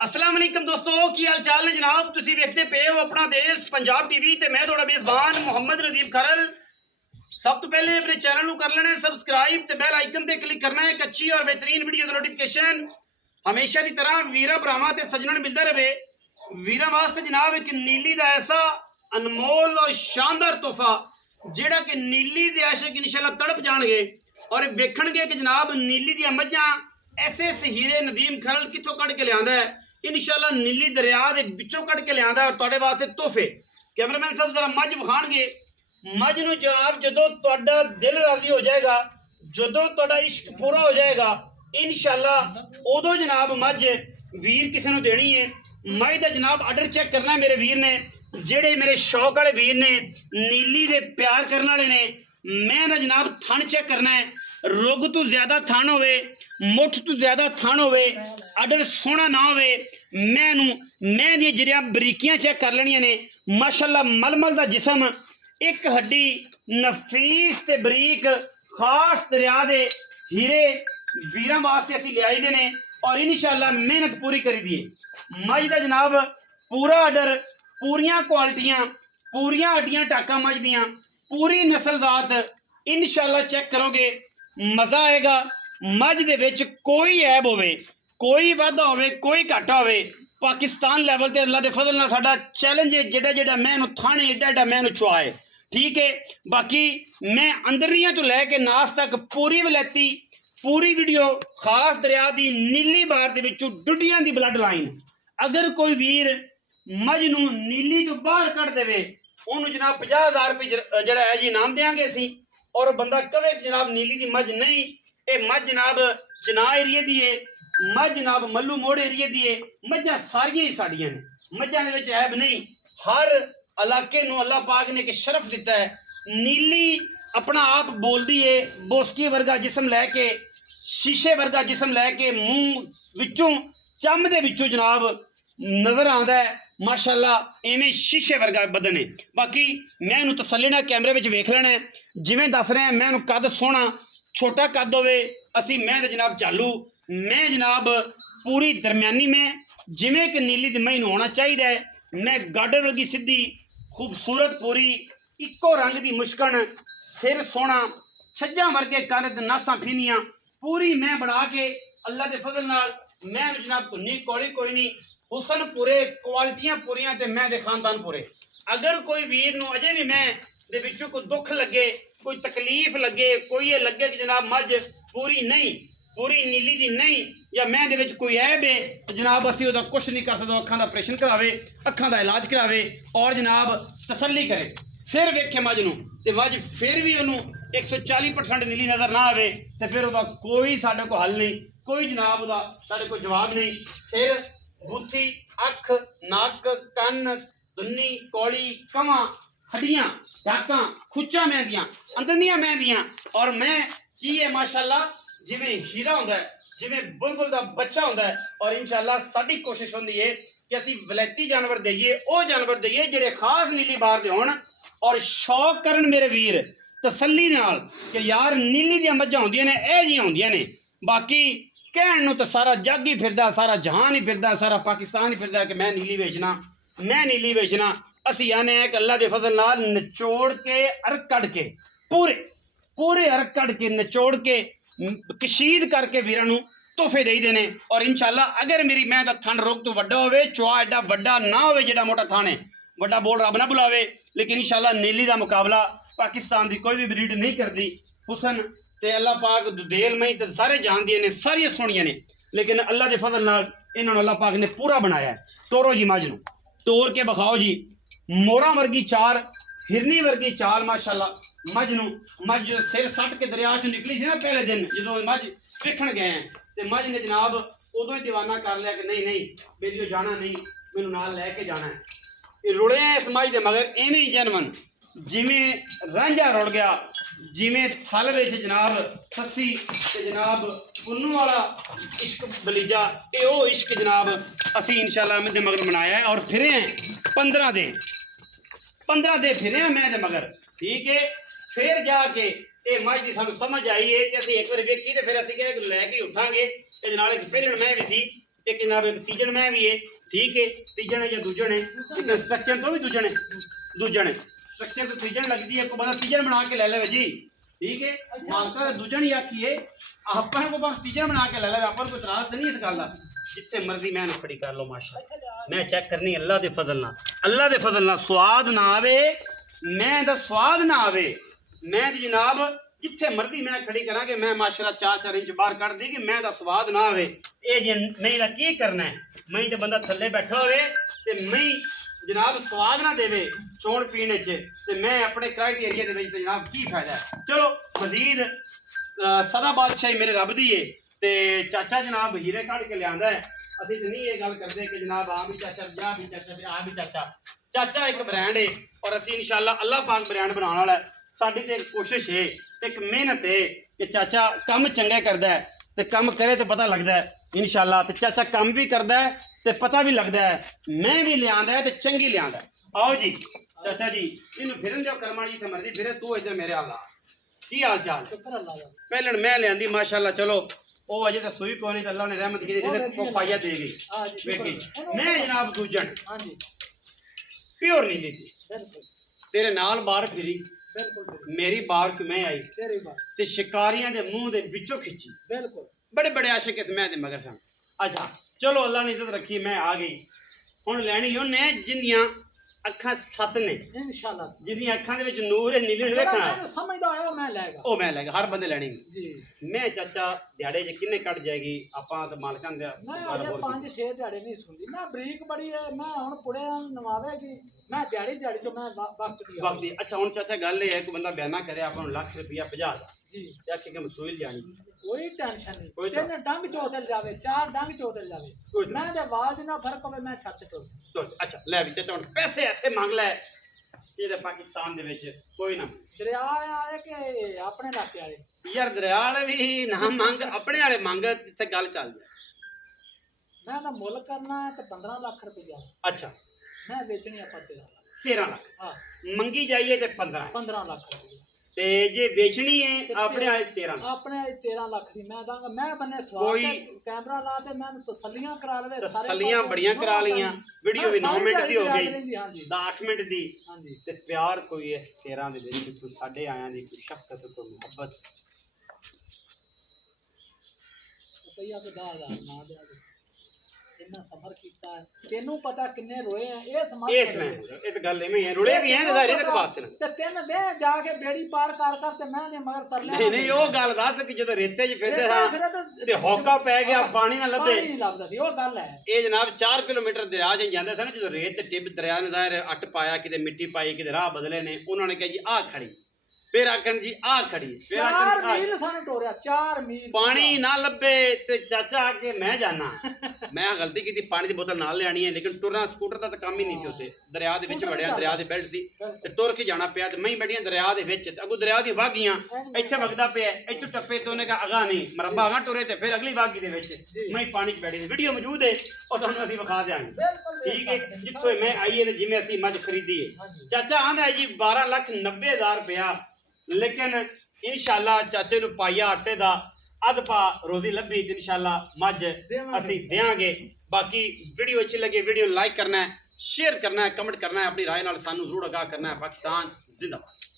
अस्सलाम वालेकुम दोस्तों की हाल चाल ने जनाब तुसी वेखते पे हो अपना देश पंजाब टीवी ते मैं थोड़ा मेज़बान मोहम्मद नदीम खरल। सब तो पहले अपने चैनल को कर लेना सबसक्राइब ते बेल आइकन ते क्लिक करना है। एक अच्छी और बेहतरीन वीडियो का नोटिफिकेशन हमेशा की तरह वीरा भरावां ते सज्जनां नूं मिलदा रहे। वीरां वास्ते जनाब एक नीली का ऐसा अनमोल और शानदार तोहफा जिहड़ा कि नीली दे आशिक इंशाअल्लाह तड़प जाणगे और वेखणगे कि जनाब नीली दी मझां ऐसे हीरे नदीम खरल कित्थों कढ के लिआंदा है। इंशाअल्लाह नीली दरिया दे विचों कढ के लिआंदा है और तुहाडे वास्ते तोहफे। कैमरामैन साहब जरा मझ विखाणगे। मझ नूं जनाब जदों तुहाडा दिल राजी हो जाएगा, जदों तुहाडा इश्क पूरा हो जाएगा इंशाअल्लाह उदों जनाब मझ वीर किसी नूं देनी है। मझ दा जनाब आर्डर चेक करना है मेरे वीर ने, जेड़े मेरे शौक वाले वीर ने, नीली दे प्यार करने वाले ने। मैं ना जनाब थन चेक करना है, रुग तो ज्यादा थन होवे, मुठ तो ज्यादा थन होवे, आर्डर सोहना ना होवे। मैं दी जरिया बरीकियां चेक कर लेनियां ने। माशाअल्लाह मलमल दा जिसम, एक हड्डी नफीस ते बरीक खास दरिया दे हीरे वीरां वास्ते असीं लिआई दे ने और इंशाअल्लाह मेहनत पूरी करी दी है। मझ दा जनाब पूरा आर्डर, पूरियां क्वालिटियां, पूरियां हड्डियां टाका मझ दियां, पूरी नस्लजात इंशाअल्लाह चेक करोगे मज़ा आएगा। मझ दे विच कोई ऐब होवे, कोई वाधा होवे, कोई घाटा होवे, पाकिस्तान लैवल ते अल्लाह दे फजल नाल साडा चैलेंज है जेड़ा जेड़ा मैं नूं थाने एडा एडा मैं नूं चुआए। ठीक है, बाकी मैं अंदरियां तो लैके नास तक पूरी वलैती पूरी वीडियो खास दरिया दी नीली बार दे विचों डुडियां दी ब्लड लाइन। अगर कोई वीर मझ नूं नीली तो बाहर कढ़ देवे उन्होंने जनाब 50,000 रुपये जरा है जी इनाम देंगे असी। और बंदा कवे जनाब नीली की मझ नहीं, ये मझ जनाब जना एरिए दी है, मझ जनाब मल्लू मोड़ एरिए दी है। मझां सारियां ही साड़ियां ने, मझां दे विच ऐब नहीं। हर इलाके नूं अल्लाह पाक ने एक शरफ दिता है। नीली अपना आप बोलती है, बोसकी वर्गा जिसम लैके, शीशे वर्गा जिसम लैके, मूँह विचों चम दे विचों जनाब नज़र आंदा है। माशाअल्लाह इवें शीशे वर्गा बदन है। बाकी मैं इनू तसल्ली नाल कैमरे विच वेख लेना है, जिवें दस रहा मैं इनू कद सोहना छोटा कद होवे असी मैं तो जनाब चालू, मैं जनाब पूरी दरम्यानी में जिवें कि नीली दी मई नूं होना चाहिए है। मैं गाडर वर्गी सीधी खूबसूरत पूरी इक्को रंग दी मुश्कन, सिर सोहना, छज्जां वर्गे कद, नासां फीनियां पूरी मैं बना के अल्लाह के फजल नाल मैं जनाब धुन्नी कौली कोई नहीं, हुसन पूरे, क्वालिटियां पूरियां ते मैं दे खानदान पूरे। अगर कोई वीर नूं अजे भी मैं दे विचों कोई दुख लगे, कोई तकलीफ लगे, कोई ये लगे कि जनाब मझ पूरी नहीं, पूरी नीली दी नहीं, या मैं दे विच कोई ऐब है तो जनाब असीं ओहदा कुछ नहीं कर सकदा। अखां दा ऑपरेशन करावे, अखां दा इलाज करावे और जनाब तसल्ली करे, फिर वेखे मझ नूं ते मझ फिर भी उन्होंने 140% नीली नज़र ना आवे तो फिर वह कोई साढ़े को हल नहीं, कोई जनाब वह साढ़े को जवाब नहीं। फिर बूथी, अख, नक, कन, दुन्नी, कौड़ी, कवां, हड्डियां, डाकां, खुच्चा मैं दियां, अंदरियां मैं दियां और मैं की है माशाअल्लाह जिवें हीरा होंदा है, जिवें बुलबुल दा बच्चा होंदा है। और इंशाअल्लाह साडी कोशिश होंदी है कि असीं वलैती जानवर दईए, वो जानवर दईए जिहड़े खास नीली बार दे होण और शौक करन मेरे वीर तसल्ली नाल कि यार नीली दी मझां होंदियां ने, ए जी होंदियां ने। बाकी कहण नूं तो सारा जग ही फिरदा, सारा जहान ही फिरदा, सारा पाकिस्तान ही फिरदा कि मैं नीली बेचना, मैं नीली बेचना। असीं आने हैं कि अल्लाह दे फजल नाल निचोड़ के अरक कढ़ के पूरे पूरे अरक कढ़ के निचोड़ के कशीद करके वीरां नूं तोहफे दई देने। और इंशाअल्लाह अगर मेरी मैं दा थन रोग तो वड्डा होवे, चुआ एडा वड्डा ना होवे जेड़ा मोटा थन है, वड्डा बोल रब ना बुलावे, लेकिन इंशाअल्लाह नीली दा मुकाबला पाकिस्तान की कोई भी ब्रीड नहीं करती। हुसन ते अल्लाह पाक दुदेल मई ते सारे जानदियां ने, सारियां सोहणियां ने, लेकिन अल्लाह के फजल नाल इन्होंने अल्लाह पाक ने पूरा बनाया है। तोरो जी मझ नूं तोड़ के बखाओ जी, मोरा वर्गी चार, हिरनी वर्गी चाल माशाअल्लाह मझ नूं। मझ सिर सट के दरिया चों निकली सी ना पहले दिन जो मझ वेखण गए हैं तो मझ ने जनाब उदों ही दीवाना कर लिया कि नहीं नहीं बेलियो जाना नहीं, मैनूं नाल लैके जाना है। रुड़े हैं इस मझ दे मगर इवें ही जनमन जिमें रांझा रुड़ गया, जिमें थल विच जनाब सस्सी ते जनाब पुन्नू वाला इश्क बलीजा, ये वो इश्क जनाब असी इंशाअल्लाह दे मगर मनाया है। और फिरे हैं 15 दे फिरे हैं मैं दे मगर। ठीक है, फिर जाके ये मझ की सानू समझ आई है कि असीं एक बार वेखी तो फिर असीं कहा लैके उठांगे। ये नाल एक पहलण मैं भी सी एक जनाब एक तीजन में भी है, ठीक है, तीजन है या दूजन है, एक स्ट्रक्चर तो भी दूजन है, दूजन है, स्ट्रक्चर तो तीजन लगती है, को बंदा तीजन बना के ले ले जी, ठीक है, मालका दूजन ही आखिए, अपन को बस तीजन बना के ले ले, अपन को इतराज तो नहीं इस गल का, जितने मर्जी मैं खड़ी कर लो माशाअल्लाह, मैं चेक करनी अल्लाह दे फजल ना, अल्लाह दे फजल ना स्वाद ना आवे, मैं दा स्वाद ना आवे, मैं दी जनाब जिथे मर्जी मैं खड़ी करा कि मैं माशाल्लाह 4-4 इंच बाहर कट दी कि मैं दा स्वाद ना आवे, ए जे मैं दा की करना है, मैं ते बंदा थल्ले बैठा होवे ते मैं जनाब स्वाद ना देवे चोण पीने च ते मैं अपने क्राइटेरिया दे विच ते जनाब की फायदा है। चलो मजीद सदा बादशाही मेरे रब दी है ते चाचा जनाब हीरे कढ़ के लियांदा है, ਅਸੀਂ ਤੇ ਨਹੀਂ ਇਹ ਗੱਲ ਕਰਦੇ ਕਿ ਜਨਾਬ ਆ ਵੀ ਚਾਚਾ ਜਾ ਵੀ ਚਾਚਾ ਤੇ ਆ ਵੀ ਚਾਚਾ, ਚਾਚਾ ਇੱਕ ਬ੍ਰਾਂਡ ਹੈ ਔਰ ਅਸੀਂ ਇਨਸ਼ਾਅੱਲਾ ਅੱਲਾਹ ਪਾਕ ਬ੍ਰਾਂਡ ਬਣਾਉਣ ਵਾਲਾ ਹੈ। ਸਾਡੀ ਤੇ ਇੱਕ ਕੋਸ਼ਿਸ਼ ਹੈ, ਇੱਕ ਮਿਹਨਤ ਹੈ ਕਿ ਚਾਚਾ ਕੰਮ ਚੰਗਾ ਕਰਦਾ ਹੈ ਤੇ ਕੰਮ ਕਰੇ ਤੇ ਪਤਾ ਲੱਗਦਾ ਹੈ ਇਨਸ਼ਾਅੱਲਾ, ਤੇ ਚਾਚਾ ਕੰਮ ਵੀ ਕਰਦਾ ਹੈ ਤੇ ਪਤਾ ਵੀ ਲੱਗਦਾ ਹੈ, ਮੈਂ ਵੀ ਲਿਆਂਦਾ ਹੈ ਤੇ ਚੰਗੀ ਲਿਆਂਦਾ। ਆਓ ਜੀ ਚਾਚਾ ਜੀ ਇਹਨੂੰ ਫਿਰਨ ਦਿਓ ਕਰਮਾਂ ਜਿੱਥੇ ਮਰਜ਼ੀ ਫਿਰੇ, ਤੂੰ ਇੱਧਰ ਮੇਰੇ ਹਾਲ ਆ ਕੀ ਹਾਲ ਚਾਲ? ਸ਼ੁਕਰ ਅੱਲਾਹ ਦਾ। ਪਹਿਲਣ ਮੈਂ ਲਿਆਂਦੀ ਮਾਸ਼ਾਅੱਲਾ, ਚਲੋ ਉਹ ਅਜੇ ਤਾਂ ਸੂਈ ਕੋਈ ਨਹੀਂ, ਅੱਲਾਹ ਨੇ ਰਹਿਮਤ ਕੀਤੀ ਜਿਹਦੇ ਪਾਇਆ ਦੇ ਗਈ ਵੇਖੀ। ਮੈਂ ਜਨਾਬ ਦੂਜਣ ਪਿਓਰ ਨਹੀਂ ਦਿੱਤੀ, ਤੇਰੇ ਨਾਲ ਬਾਹਰ ਫਿਰੀ, ਮੇਰੀ ਬਾਹਰ ਚ ਮੈਂ ਆਈ ਤੇ ਸ਼ਿਕਾਰੀਆਂ ਦੇ ਮੂੰਹ ਦੇ ਵਿੱਚੋਂ ਖਿੱਚੀ, ਬੜੇ ਬੜੇ ਆਸ਼ਿਕ ਇਸ ਮੈਂ ਦੇ ਮਗਰ ਸਨ। ਅੱਛਾ ਚਲੋ ਅੱਲਾਹ ਨੇ ਇੱਜ਼ਤ ਰੱਖੀ, ਮੈਂ ਆ ਗਈ। ਹੁਣ ਲੈਣੀ ਉਹਨੇ ਜਿੰਦੀਆਂ ਅੱਖਾਂ ਸੱਤ ਨੇ ਇਨਸ਼ਾਅੱਲਾ, ਜਿਹਦੀਆਂ ਅੱਖਾਂ ਦੇ ਵਿੱਚ ਨੂਰ ਹੈ, ਨੀਲੀ ਨੂੰ ਵੇਖਣਾ ਸਮਝਦਾ ਆਇਆ ਮੈਂ ਲੈਗਾ, ਉਹ ਮੈਂ ਲੈਗਾ, ਹਰ ਬੰਦੇ ਲੈਣੀ ਜੀ। ਮੈਂ ਚਾਚਾ ਦਿਹਾੜੇ 'ਚ ਕਿੰਨੇ ਕੱਢ ਜਾਏਗੀ? ਆਪਾਂ ਤਾਂ ਮਾਲਕਾਂ ਦੇ ਮੈਂ 5-6 ਦਿਹਾੜੇ ਨਹੀਂ ਸੁਣਦੀ, ਮੈਂ ਬਰੀਕ ਬੜੀ ਹੈ, ਮੈਂ ਹੁਣ ਪੁੜੇ ਨਵਾਵੇਗੀ, ਮੈਂ ਦਿਹਾੜੀ ਤੋਂ ਮੈਂ ਵਕਤ ਦੀ। ਅੱਛਾ ਹੁਣ ਚਾਚਾ ਗੱਲ ਇਹ ਹੈ ਕਿ ਬੰਦਾ ਬਿਆਨਾ ਕਰੇ ਆਪਾਂ ਨੂੰ ਲੱਖ ਰੁਪਇਆ 50,000 ਜੀ ਤੇ ਆਖੇ ਕਿ ਮਸੂਲ ਜਾਣੀ, ਕੋਈ ਟੈਨਸ਼ਨ ਨਹੀਂ, ਤਿੰਨ ਡੰਗ ਚੋਤਲ ਜਾਵੇ, 4 ਡੰਗ ਚੋਤਲ ਜਾਵੇ, ਮੈਂ ਜੇ ਆਵਾਜ਼ ਨਾ ਫਰਕ ਹੋਵੇ ਮੈਂ ਛੱਤ ਟੁੱਟ। ਅੱਛਾ ਲੈ ਵੀ ਚਾਚਾ ਹੁਣ ਪੈਸੇ ਐਸੇ ਮੰਗ ਲੈ ਇਹਦੇ ਪਾਕਿਸਤਾਨ ਦੇ ਵਿੱਚ ਕੋਈ ਨਾ ਦਰਿਆ ਆਏ ਕਿ ਆਪਣੇ ਇਲਾਕੇ ਵਾਲੇ? ਯਾਰ ਦਰਿਆ ਵਾਲੇ ਵੀ ਨਾ ਮੰਗ, ਆਪਣੇ ਵਾਲੇ ਮੰਗ, ਇੱਥੇ ਗੱਲ ਚੱਲ ਜਾਏ। ਮੈਂ ਤਾਂ ਮੁੱਲ ਕਰਨਾ ਹੈ ਤੇ 15 ਲੱਖ ਰੁਪਇਆ। ਅੱਛਾ ਮੈਂ ਵੇਚਣੀ ਆਪਾਂ 13 ਲੱਖ। ਹਾਂ ਮੰਗੀ ਜਾਈਏ ਤੇ 15 ਲੱਖ ਰੁਪਇਆ, ਤੇ ਜੇ ਵੇਚਣੀ ਹੈ ਆਪਣੇ ਵਾਲੇ 13 ਲੱਖ। ਆਪਣੇ ਵਾਲੇ 13 ਲੱਖ ਦੀ ਮੈਂ ਦਾਂਗਾ। ਮੈਂ ਬੰਨੇ ਸਵਾਲ ਕੈਮਰਾ ਲਾ ਤੇ ਮੈਂ ਤਸੱਲੀਆਂ ਕਰਾ ਲਵੇ, ਤਸੱਲੀਆਂ ਬੜੀਆਂ ਕਰਾ ਲਈਆਂ, ਵੀਡੀਓ ਵੀ 9 ਮਿੰਟ ਦੀ ਹੋ ਗਈ, 10 ਮਿੰਟ ਦੀ, ਤੇ ਪਿਆਰ ਕੋਈ ਇਸ 13 ਦੇ ਵਿੱਚ ਕੋਈ ਸਾਡੇ ਆਇਆਂ ਦੀ ਕੋਈ ਸ਼ਫਕਤ ਕੋਈ ਮੁਹੱਬਤ ਰੁਪਈਆ ਤੇ 10,000 ਨਾ ਦੇ ਇੰਨਾ ਸਫਰ ਕੀਤਾ, ਤੈਨੂੰ ਪਤਾ ਕਿੰਨੇ ਰੋਏ ਆ ਇਹ ਸਮਾਂ। ਇਸ ਮੈਂ ਇਹ ਤਾਂ ਗੱਲ ਐਵੇਂ ਹੈ, ਰੁੜੇ ਵੀ ਐ ਤੇ ਰਿਜ਼ਕ ਵਾਸਤੇ ਤੇ 3 ਦਿਨ ਜਾ ਕੇ ਬੇੜੀ ਪਾਰ ਕਰ ਤੇ ਮੈਂ ਨੇ ਮਗਰ ਕਰ ਲਿਆ। ਨਹੀਂ ਉਹ ਗੱਲ ਦੱਸ ਕਿ ਜਦੋਂ ਰੇਤੇ 'ਚ ਫਿਰਦੇ ਸਾਂ ਤੇ ਹੌਕਾ ਪੈ ਗਿਆ, ਪਾਣੀ ਨਾ ਲੱਭੇ, ਨਹੀਂ ਲੱਭਦਾ ਸੀ, ਉਹ ਗੱਲ ਹੈ। ਇਹ ਜਨਾਬ 4 ਕਿਲੋਮੀਟਰ ਦਰਿਆ 'ਚ ਜਾਂਦੇ ਸਨ, ਜਦੋਂ ਰੇਤ ਤੇ ਟਿੱਬ ਦਰਿਆ ਨੇ ਜ਼ਾਹਿਰ ਅੱਟ ਪਾਇਆ, ਕਿਤੇ ਮਿੱਟੀ ਪਾਈ, ਕਿਤੇ ਰਾਹ ਬਦਲੇ ਨੇ, ਉਹਨਾਂ ਨੇ ਕਿਹਾ ਜੀ ਆਹ ਖੜੀ, ਫਿਰ ਆਖਣ ਜੀ ਆਹ ਖੜੀ, ਫਿਰ 4 ਮੀਲ ਸਾਨੂੰ ਟੋਰਿਆ, 4 ਮੀਲ ਪਾਣੀ ਨਾ ਲੱਭੇ ਤੇ ਚਾਚਾ ਆ ਕੇ ਮੈਂ ਜਾਣਾ, ਮੈਂ ਗਲਤੀ ਕੀਤੀ, ਪਾਣੀ ਦੀ ਬੋਤਲ ਨਾਲ ਲਿਆਣੀ ਹੈ, ਲੇਕਿਨ ਟੁਰਨਾ ਸਕੂਟਰ ਦਾ ਤਾਂ ਕੰਮ ਹੀ ਨਹੀਂ ਸੀ ਉੱਥੇ, ਦਰਿਆ ਦੇ ਵਿੱਚ ਵੜਿਆ, ਦਰਿਆ ਦੇ ਬੈਲਟ ਸੀ ਤੇ ਟੁਰ ਕੇ ਜਾਣਾ ਪਿਆ, ਤੇ ਮੈਂ ਬੈਠੀਆਂ ਦਰਿਆ ਦੇ ਵਿੱਚ, ਅੱਗੋਂ ਦਰਿਆ ਦੀ ਵਾਗੀਆਂ, ਇੱਥੇ ਵਗਦਾ ਪਿਆ, ਇੱਥੋਂ ਟੱਪੇ ਤੇ ਉਹਨੇ ਕਿਹਾ ਅਗਾ ਨਹੀਂ ਮਰੱਬਾ ਅਗਾ ਟੁਰੇ, ਤੇ ਫਿਰ ਅਗਲੀ ਵਾਗੀ ਦੇ ਵਿੱਚ ਮੈਂ ਪਾਣੀ 'ਚ ਬੈਠੀ ਸੀ, ਵੀਡੀਓ ਮੌਜੂਦ ਹੈ ਉਹ ਤੁਹਾਨੂੰ ਅਸੀਂ ਵਿਖਾ ਦਿਆਂਗੇ, ਠੀਕ ਹੈ। ਜਿੱਥੋਂ ਮੈਂ ਆਈਏ ਤੇ ਜਿਵੇਂ ਅਸੀਂ ਮੱਝ ਖਰੀਦੀ ਹੈ, ਚਾਚਾ ਆਂਦਾ ਜੀ 12,90,000 ਰੁਪਇਆ, ਲੇਕਿਨ ਇਨਸ਼ਾਅੱਲਾ ਚਾਚੇ ਨੂੰ ਪਾਈਆ ਆਟੇ ਦਾ ਅੱਧ ਪਾ ਰੋਜ਼ੀ ਲੱਭੀ ਤੇ ਇਨਸ਼ਾਅੱਲਾ ਮੱਝ ਅਸੀਂ ਦੇਵਾਂਗੇ। ਬਾਕੀ ਵੀਡੀਓ ਅੱਛੀ ਲੱਗੇ ਵੀਡੀਓ ਲਾਈਕ ਕਰਨਾ ਹੈ, शेयर करना है, कमेंट करना है, अपनी राय नाल सानू जरूर आगाह करना है। पाकिस्तान जिंदाबाद।